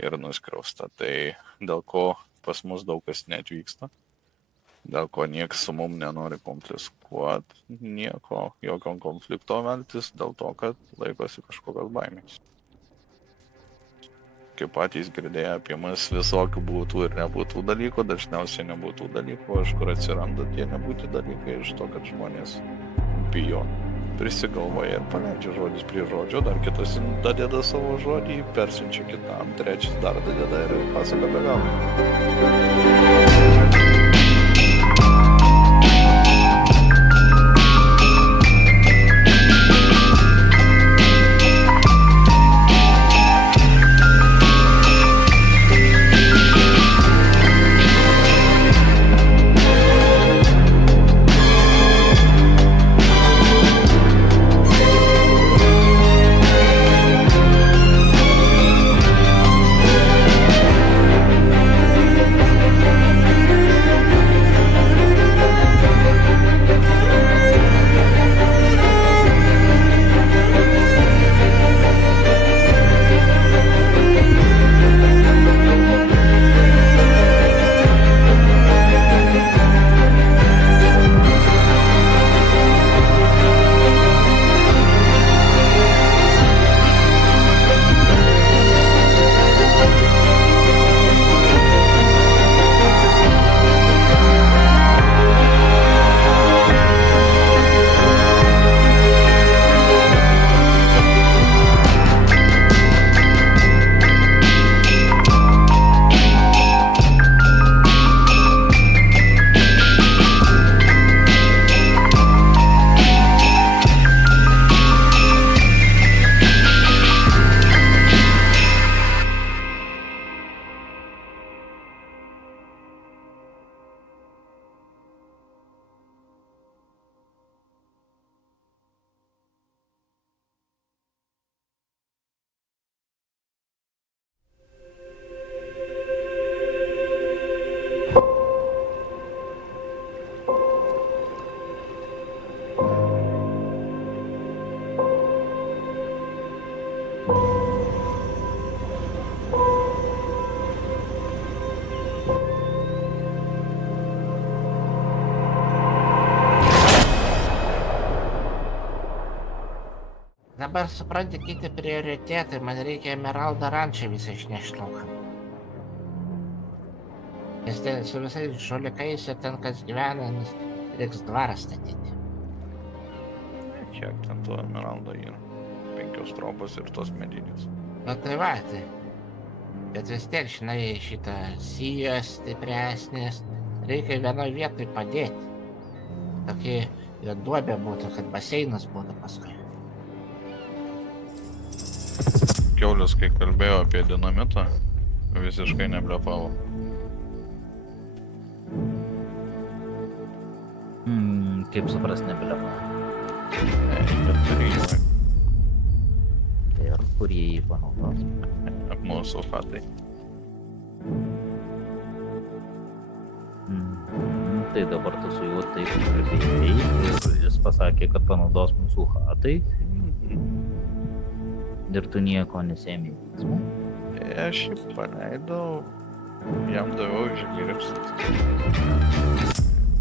ir nuskriausta. Tai dėl ko pas mus daug kas neatvyksta, dėl ko niekas su mum nenori konfliktuoti, nieko, jokio konflikto veltis, dėl to, kad laikosi kažkokios baimės. Kaip patys girdėjo apie mus visokių būtų ir nebūtų dalykų, dažniausiai nebūtų dalykų, iš kur atsiranda tie nebūti dalykai, iš to, kad žmonės bijo, prisigalvoja ir paleidžia žodis prie žodžio, dar kitas dadeda savo žodį, persiunčia kitam, trečias dar dadeda ir pasaka be galo. Dabar supranti, kiti prioritetai, man reikia Emeraldą rančą visą išnešti lauką. Nes ten su visais žolikais ir ten kas gyvena, nes reiks dvarą statyti. Kiek ten to Emeraldo yra? 5 trobos ir tos medinės. Nu tai va, tai. Bet vis tiek, žinai, šitą sijos stipresnės, reikia vienoje vietoje padėti. Tokia duobė būtų, kad baseinas būtų paskui. Kiaulius, kai kalbėjo apie dinamitą, visiškai neblefavo. Kaip supras, neblefavo. Bet turėjo Tai ir kur jį panaudos? mūsų hatai. Tai dabar tu su juo taip kalbėjai ir jis pasakė, kad panaudos mūsų hatai ir tu nieko nesėmė veiksmų. Aš jį paleidau, jam daviau išgirsti.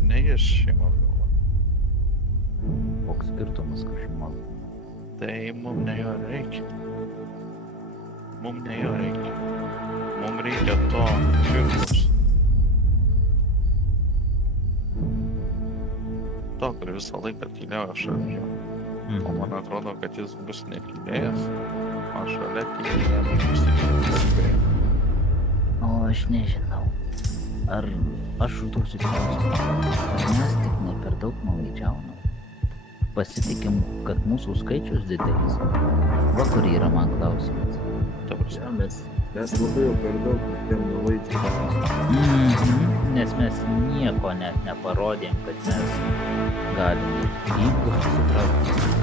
Ne jis šeimos galva. Koks skirtumas, kad šeimos? Tai mum ne jo reikia. Mum ne jo reikia. Mum reikia to žirgus. To, kur visą laiką tylėjo šalia jo. O man atrodo, kad jis bus netylėjęs, o šalia tylėjęs užsikalbėjo. O aš nežinau. Ar aš užduosiu klausimą? Ar mes tik ne per daug nuolaidžiaunam? Pasitikim, kad mūsų skaičius didelis. Va, kur yra man klausimas. Ta prasme. Mes labai jau per daug tiem nuolaidžiam. Nes mes nieko net neparodėm, kad mes galim ginklus susitraukti.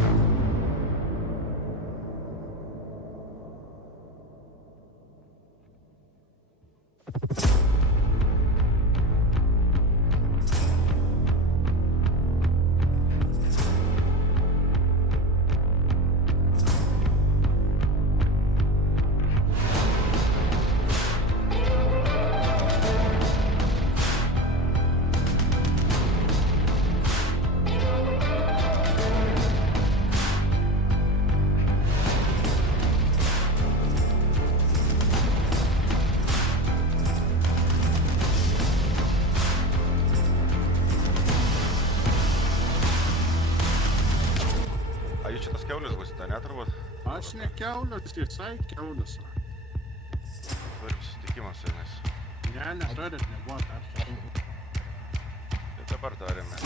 kiaulius būsite, neturbūt? Aš ne kiaulius, visai kiaulius. Turim susitikimą su jumis. Ne, neturit, nebuvo dar. Tai dabar turime.